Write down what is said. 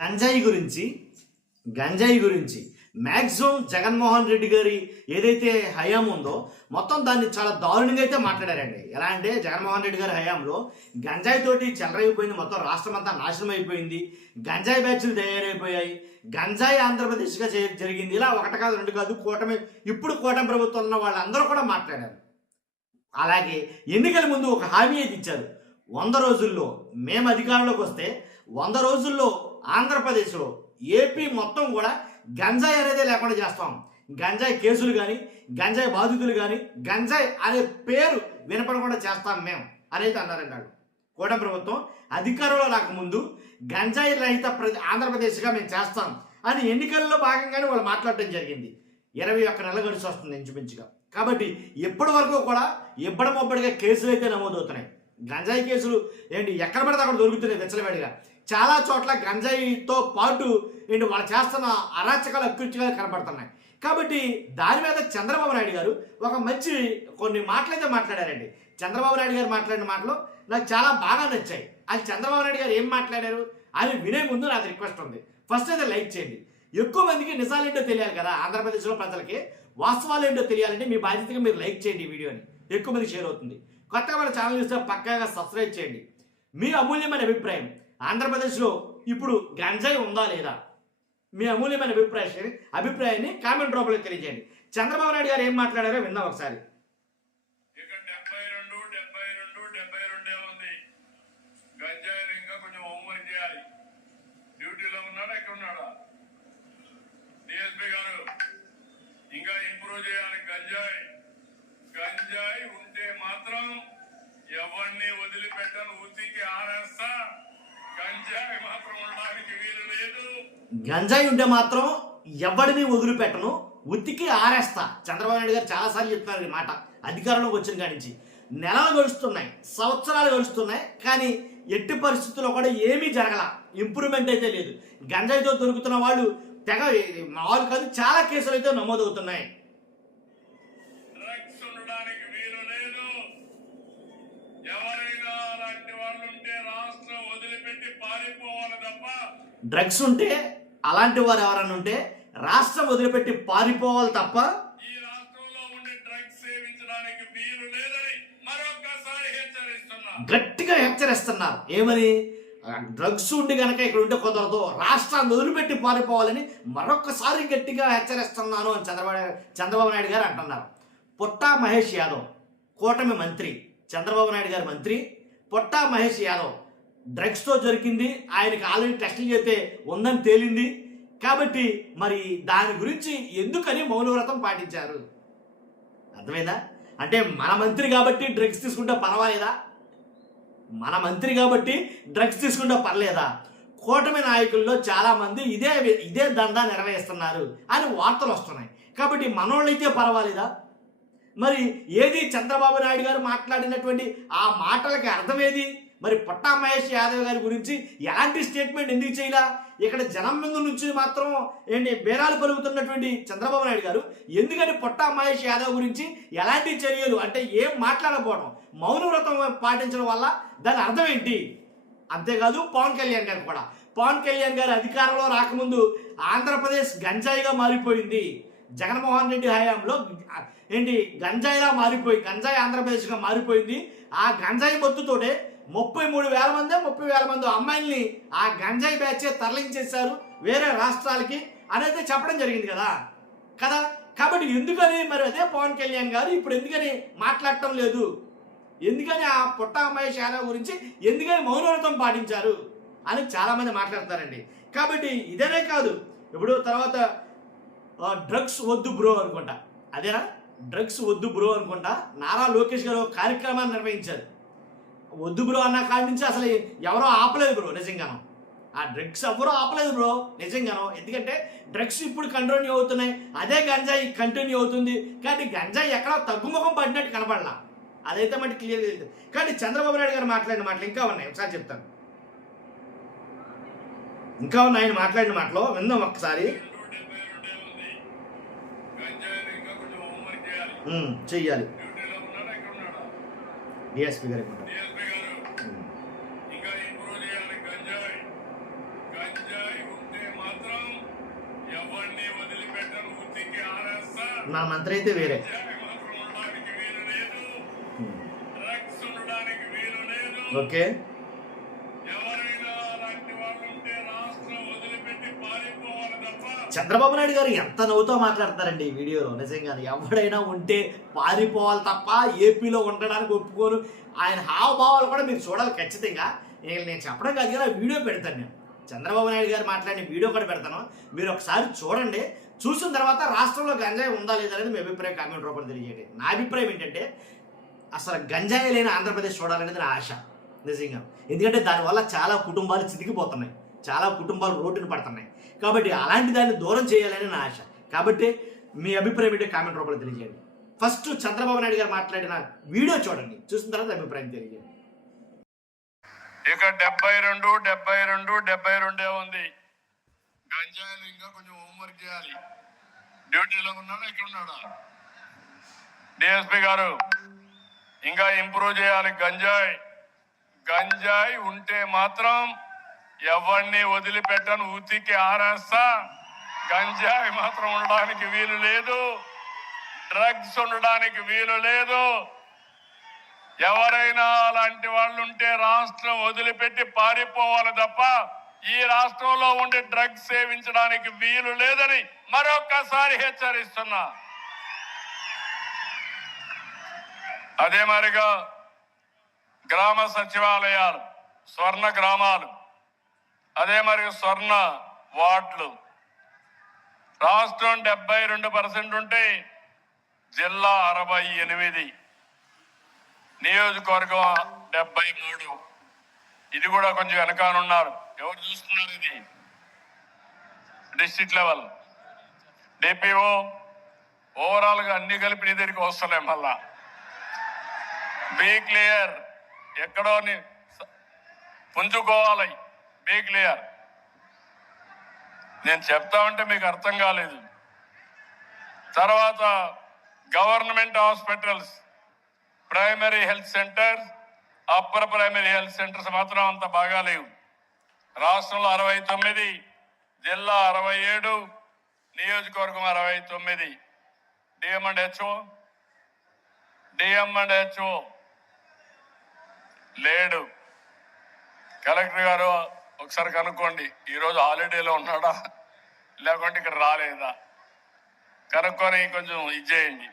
గంజాయి గురించి మ్యాక్సిమం జగన్మోహన్ రెడ్డి గారి ఏదైతే హయాం ఉందో మొత్తం దాన్ని చాలా దారుణంగా అయితే మాట్లాడారండి. ఎలా అంటే జగన్మోహన్ రెడ్డి గారి హయాంలో గంజాయి తోటి చెలరైపోయింది, మొత్తం రాష్ట్రం అంతా నాశనం అయిపోయింది, గంజాయి బ్యాచ్లు తయారైపోయాయి, గంజాయి ఆంధ్రప్రదేశ్గా జరిగింది. ఇలా ఒకటి కాదు రెండు కాదు, ఇప్పుడు కూటమి ప్రభుత్వం ఉన్న వాళ్ళందరూ కూడా మాట్లాడారు. అలాగే ఎన్నికల ముందు ఒక హామీ అయితే ఇచ్చారు, 100 రోజుల్లో మేము అధికారంలోకి వస్తే 100 రోజుల్లో ఆంధ్రప్రదేశ్లో ఏపీ మొత్తం కూడా గంజాయి అనేది లేకుండా చేస్తాం, గంజాయి కేసులు కానీ గంజాయి బాధితులు కానీ గంజాయి అనే పేరు వినపడకుండా చేస్తాం మేము అనేది అన్నారండి వాళ్ళు. కూటమి ప్రభుత్వం అధికారంలో రాకముందు గంజాయి రహిత ఆంధ్రప్రదేశ్గా మేము చేస్తాం అని ఎన్నికల్లో భాగంగానే వాళ్ళు మాట్లాడటం జరిగింది. 21 నెలలు గడిచి వస్తుంది ఇంచుమించుగా. కాబట్టి ఎప్పటి వరకు కూడా ఇబ్బడమొబ్బడిగా కేసులు అయితే నమోదవుతున్నాయి. గంజాయి కేసులు ఏంటి ఎక్కడ పడితే అక్కడ దొరుకుతున్నాయి విచ్చలవాడిగా. చాలా చోట్ల గంజాయితో పాటు ఏంటి వాళ్ళు చేస్తున్న అరాచకాలు అకృత్యాలు కనబడుతున్నాయి. కాబట్టి దాని మీద చంద్రబాబు నాయుడు గారు ఒక మంచి కొన్ని మాటలైతే మాట్లాడారండి. చంద్రబాబు నాయుడు గారు మాట్లాడిన మాటలు నాకు చాలా బాగా నచ్చాయి. అది చంద్రబాబు నాయుడు గారు ఏం మాట్లాడారు అని వినే ముందు నాకు రిక్వెస్ట్ ఉంది, ఫస్ట్ అయితే లైక్ చేయండి. ఎక్కువ మందికి నిజాలేంటో తెలియాలి కదా, ఆంధ్రప్రదేశ్లో ప్రజలకి వాస్తవాలు ఏంటో తెలియాలంటే మీ బాధ్యతగా మీరు లైక్ చేయండి, ఈ వీడియోని ఎక్కువ మందికి షేర్ అవుతుంది. కొత్తగా మన ఛానల్ చూస్తే పక్కాగా సబ్స్క్రైబ్ చేయండి. మీ అమూల్యమైన అభిప్రాయం, ఆంధ్రప్రదేశ్లో ఇప్పుడు గంజాయి ఉందా లేదా, మీ అమూల్యమైన అభిప్రాయాన్ని కామెంట్ రూపంలో తెలియజేయండి. చంద్రబాబు నాయుడు గారు ఏం మాట్లాడారో విందాం ఒకసారి. ఇంకా ఇంప్రూవ్ చేయాలి. గంజాయి ఉంటే మాత్రం ఎవరిని వదిలిపెట్టను, ఉతికి ఆరేస్తా. గంజాయి మాత్రం ఉండడానికి వీలు లేదు. గంజాయి ఉంటే మాత్రం ఎవరిని వదిలిపెట్టను, ఉతికి ఆరేస్తా. చంద్రబాబు నాయుడు గారు చాలాసార్లు చెప్తున్నారు ఈ మాట. అధికారంలోకి వచ్చిన కాడి నుంచి నెలలు గడుస్తున్నాయి, సంవత్సరాలు గడుస్తున్నాయి, కానీ ఎట్టి పరిస్థితుల్లో కూడా ఏమీ జరగల, ఇంప్రూవ్మెంట్ అయితే లేదు. గంజాయితో దొరుకుతున్న వాళ్ళు తెగ మామూలు కాదు, చాలా కేసులు అయితే నమోదవుతున్నాయి. డ్రగ్స్ ఉండడానికి వీలు లేదు. ఎవరైనా అలాంటి వాళ్ళు ఉంటే రాష్ట్రం వదిలిపెట్టి పారిపోవాలి తప్ప, డ్రగ్స్ ఉంటే అలాంటి వారు ఎవరైనా ఉంటే రాష్ట్రం వదిలిపెట్టి పారిపోవాలి తప్ప ఈ రాష్ట్రంలో ఉండే డ్రగ్స్ సేవించడానికి వీలు లేదని మరొకసారి హెచ్చరిస్తున్నారు, గట్టిగా హెచ్చరిస్తున్నారు. ఏమని? డ్రగ్స్ ఉండి కనుక ఇక్కడ ఉంటే కుదరదు, రాష్ట్రాన్ని వదిలిపెట్టి పారిపోవాలని మరొకసారి గట్టిగా హెచ్చరిస్తున్నాను అని చంద్రబాబు నాయుడు గారు అంటున్నారు. పుట్టా మహేష్ యాదవ్ కూటమి మంత్రి, చంద్రబాబు నాయుడు గారి మంత్రి పుట్టా మహేష్ యాదవ్ డ్రగ్స్తో జరిగింది, ఆయనకి ఆల్రెడీ టెస్టులు చేస్తే ఉందని తేలింది. కాబట్టి మరి దాని గురించి ఎందుకని మౌనవ్రతం పాటించారు? అర్థమైందా? అంటే మన మంత్రి కాబట్టి డ్రగ్స్ తీసుకుంటే పర్వాలేదా? మన మంత్రి కాబట్టి డ్రగ్స్ తీసుకుంటే పర్లేదా? కూటమి నాయకుల్లో చాలామంది ఇదే దందా నెరవేరుస్తున్నారు అని వార్తలు వస్తున్నాయి. కాబట్టి మనోళ్ళైతే పర్వాలేదా? మరి ఏది చంద్రబాబు నాయుడు గారు మాట్లాడినటువంటి ఆ మాటలకి అర్థమేది? మరి పుట్టా మహేష్ యాదవ్ గారి గురించి ఎలాంటి స్టేట్మెంట్ ఎందుకు చేయలా? ఇక్కడ జనం ముందు నుంచి మాత్రం బేరాలు పలుకుతున్నటువంటి చంద్రబాబు నాయుడు గారు ఎందుకని పుట్టా మహేష్ యాదవ్ గురించి ఎలాంటి చర్యలు అంటే ఏం మాట్లాడకపోవడం, మౌనవ్రతం పాటించడం వల్ల దాని అర్థం ఏంటి? అంతేకాదు పవన్ కళ్యాణ్ గారు కూడా, పవన్ కళ్యాణ్ గారు అధికారంలో రాకముందు ఆంధ్రప్రదేశ్ గంజాయిగా మారిపోయింది, జగన్మోహన్ రెడ్డి హయాంలో గంజాయిలా మారిపోయి గంజాయి ఆంధ్రప్రదేశ్గా మారిపోయింది. ఆ గంజాయి మొత్తుతోటే 30,000 మంది అమ్మాయిల్ని ఆ గంజాయి బ్యాచే తరలించేశారు వేరే రాష్ట్రాలకి అనేది చెప్పడం జరిగింది కదా. కాబట్టి ఎందుకని మరి అదే పవన్ కళ్యాణ్ గారు ఇప్పుడు ఎందుకని మాట్లాడటం లేదు? ఎందుకని ఆ పుట్టా మహేష్ యాదవ్ గురించి ఎందుకని మౌనవ్రతం పాటించారు అని చాలామంది మాట్లాడతారండి. కాబట్టి ఇదేనే కాదు, ఇప్పుడు తర్వాత డ్రగ్స్ వద్దు బ్రో అనుకుంటా, అదేనా డ్రగ్స్ వద్దు బ్రో అనుకుంటా నారా లోకేష్ గారు ఒక కార్యక్రమాన్ని నిర్వహించారు. వద్దు బ్రో అన్న కాడి నుంచి అసలు ఎవరో ఆపలేదు బ్రో, నిజంగానో ఆ డ్రగ్స్ ఎవరో ఆపలేదు బ్రో నిజంగానో. ఎందుకంటే డ్రగ్స్ ఇప్పుడు కంటిన్యూ అవుతున్నాయి, అదే గంజాయి కంటిన్యూ అవుతుంది. కానీ గంజాయి ఎక్కడో తగ్గుముఖం పడినట్టు కనపడలా, అదైతే మట్టి క్లియర్ లేదు. కానీ చంద్రబాబు నాయుడు గారు మాట్లాడిన మాటలు ఇంకా ఉన్నాయి, ఒకసారి చెప్తాను. ఇంకా ఉన్నాయి ఆయన మాట్లాడిన మాటలు, విందాం ఒకసారి. చెయ్యాలి డిఎస్పీ గారు ఇంకా ఇంప్రూవ్ చేయాలి. గంజాయి ఉతికి ఆరేస్తా. నా మంత్రి అయితే వేరే. గంజాయి మాత్రం ఉండడానికి వీలు లేదు. డ్రగ్స్ ఉండడానికి వీలు లేదు. ఓకే. ఎవరైనా అలాంటి వాళ్ళు ఉంటే రాష్ట్రం వదిలిపెట్టి పారిపోవాలి తప్ప. చంద్రబాబు నాయుడు గారు ఎంత నవ్వుతో మాట్లాడతారండి ఈ వీడియోలో. నిజంగా ఎవడైనా ఉంటే పారిపోవాలి తప్ప ఏపీలో ఉండడానికి ఒప్పుకోను. ఆయన హావభావాలు కూడా మీరు చూడాలి ఖచ్చితంగా. నేను చెప్పడం కాదు కదా, వీడియో పెడతాను. నేను చంద్రబాబు నాయుడు గారు మాట్లాడిన వీడియో కూడా పెడతాను, మీరు ఒకసారి చూడండి. చూసిన తర్వాత రాష్ట్రంలో గంజాయి ఉందా లేదా అనేది మీ అభిప్రాయం కామెంట్ రూపంలో తెలియజేయండి. నా అభిప్రాయం ఏంటంటే అసలు గంజాయి లేని ఆంధ్రప్రదేశ్ చూడాలనేది నా ఆశ నిజంగా. ఎందుకంటే దానివల్ల చాలా కుటుంబాలు చితికిపోతున్నాయి, చాలా కుటుంబాలు రోడ్డున పడుతున్నాయి. కాబట్టి అలాంటి దాన్ని దూరం చేయాలని నా ఆశ. కాబట్టి మీ అభిప్రాయం ఏంటో కామెంట్ రూపంలో తెలియజేయండి. ఫస్ట్ చంద్రబాబు నాయుడు గారు మాట్లాడిన వీడియో చూడండి, చూసిన తర్వాత అభిప్రాయం తెలియజేయండి. ఇక 72 ఉంది. గంజాయిలు ఇంకా కొంచెం హోంవర్క్ చేయాలి. డ్యూటీలో ఉన్నాడా ఇక్కడ ఉన్నాడా? డిఎస్పీ గారు ఇంకా ఇంప్రూవ్ చేయాలి. గంజాయి ఉంటే మాత్రం ఎవరిని వదిలిపెట్టను, ఉతికి ఆరేస్తా. గంజాయి మాత్రం ఉండడానికి వీలు లేదు. డ్రగ్స్ ఉండడానికి వీలు లేదు. ఎవరైనా అలాంటి వాళ్ళు ఉంటే రాష్ట్రం వదిలిపెట్టి పారిపోవాలి తప్ప ఈ రాష్ట్రంలో ఉండి డ్రగ్స్ సేవించడానికి వీలు లేదని మరొక్కసారి హెచ్చరిస్తున్నా. అదే మరిగా గ్రామ సచివాలయాలు, స్వర్ణ గ్రామాలు, అదే మరి స్వర్ణ వార్డులు రాష్ట్రం 72% ఉంటే జిల్లా 68, నియోజకవర్గం 73. ఇది కూడా కొంచెం వెనకానున్నారు. ఎవరు చూస్తున్నారు? ఇది డిస్ట్రిక్ట్ లెవెల్ డిపిఓ. ఓవరాల్ గా అన్ని కలిపి నీ దగ్గరికి వస్తున్నాయి. మళ్ళా బీ క్లియర్, ఎక్కడో పుంజుకోవాలి. Be clear. నేను చెప్తా ఉంటే మీకు అర్థం కాలేదు. తర్వాత government hospitals, primary health centres, upper primary health centres మాత్రం అంత బాగా లేవు. రాష్ట్రంలో 69, జిల్లా 67, నియోజకవర్గం 69. డిఎం అండ్ హెచ్ఓ లేడు. కలెక్టర్ గారు ఒకసారి కనుక్కోండి, ఈరోజు హాలిడేలో ఉన్నాడా లేకుంటే ఇక్కడ రాలేదా కనుక్కొని కొంచెం ఇది చేయండి.